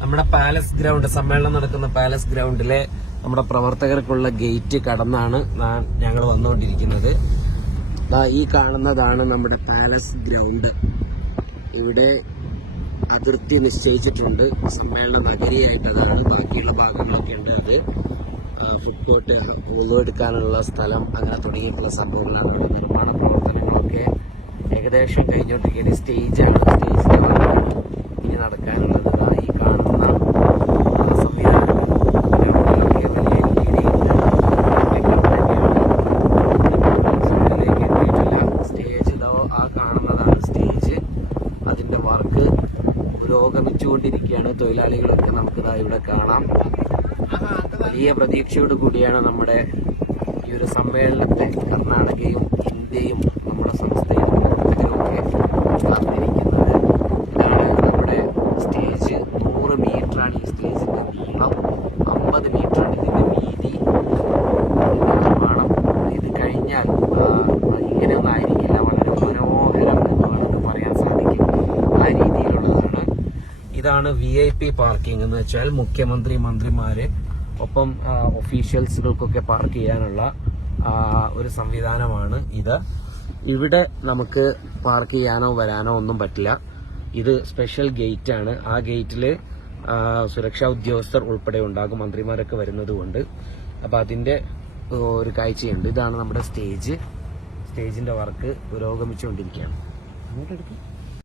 നമ്മുടെ palace ground സമ്മേളനം നടക്കുന്ന പാലസ് ഗ്രൗണ്ടിലെ നമ്മുടെ പ്രവർത്തകർക്കുള്ള ഗേറ്റ് കടന്നാണ് ഞങ്ങൾ വന്നുകൊണ്ടിരിക്കുന്നത്. ഈ കാണുന്നതാണ് നമ്മുടെ പാലസ് ഗ്രൗണ്ട്. ഇവിടെ അതിർത്തി നിശ്ചയിച്ചിട്ടുണ്ട്. സമ്മേളന നഗരിയായിട്ട് അതാണ് ബാക്കിയുള്ള ഭാഗങ്ങളൊക്കെ ഉണ്ട് അത്. ഫുഡ് കോർട്ട് എടുക്കാനുള്ള സ്ഥലം അങ്ങനെ തുടങ്ങിയിട്ടുള്ള സംഭവങ്ങളാണ് നിർമ്മാണ പ്രവർത്തനങ്ങളൊക്കെ ഏകദേശം കഴിഞ്ഞുകൊണ്ടിരിക്കുന്നത് സ്റ്റേജാണ് സ്റ്റേജിന്റെ ഭാഗമാണ് ഇനി നടക്കാനുള്ളത് ദാ ഈ കാണുന്ന ആ, സംവിധാനങ്ങൾ ഗ്രൗണ്ടിലൊക്കെ വലിയ LED ഉണ്ട്. കുട്ടികൾ തന്നെയാണ്. സൈഡിലേക്ക് എത്തിയിട്ടില്ല സ്റ്റേജ് ഇതോ ആ കാണുന്നതാണ് സ്റ്റേജ് അതിന്റെ വർക്ക് പുരോഗമിച്ചുകൊണ്ടിരിക്കുകയാണ് തൊഴിലാളികളൊക്കെ നമുക്ക് ഇവിടെ കാണാം. വലിയ പ്രതീക്ഷയോട് കൂടിയാണ് നമ്മുടെ ഈ ഒരു സമ്മേളനത്തെ കർണാടകയും ഇന്ത്യയും നമ്മുടെ സംസ്ഥയും പ്രവർത്തകരുമൊക്കെ കാത്തിരിക്കുന്നത് ഇതാണ് നമ്മുടെ സ്റ്റേജ്. നൂറ് മീറ്ററാണ് ഈ സ്റ്റേജിന്റെ നീളം. അമ്പത് മീറ്ററാണ് ഇതിന്റെ വീതി. നിർമ്മാണം. ഇത് കഴിഞ്ഞാൽ ഇതാണ് വി ഐ പി പാർക്കിംഗ് എന്ന് വെച്ചാൽ മുഖ്യമന്ത്രി മന്ത്രിമാര് ഒപ്പം ഒഫീഷ്യൽസുകൾക്കൊക്കെ പാർക്ക് ചെയ്യാനുള്ള ഒരു സംവിധാനമാണ് ഇത്. ഇവിടെ നമുക്ക് പാർക്ക് ചെയ്യാനോ വരാനോ ഒന്നും പറ്റില്ല. ഇത് സ്പെഷ്യൽ ഗേറ്റ് ആണ്. ആ ഗേറ്റിൽ സുരക്ഷാ ഉദ്യോഗസ്ഥർ ഉൾപ്പെടെ ഉണ്ടാകും. മന്ത്രിമാരൊക്കെ വരുന്നത് കൊണ്ട്. അപ്പൊ അതിന്റെ ഏ, ഒരു കാഴ്ചയുണ്ട്. ഇതാണ് നമ്മുടെ സ്റ്റേജ് സ്റ്റേജിന്റെ വർക്ക് പുരോഗമിച്ചുകൊണ്ടിരിക്കുകയാണ്. അങ്ങോട്ടെടുക്കും.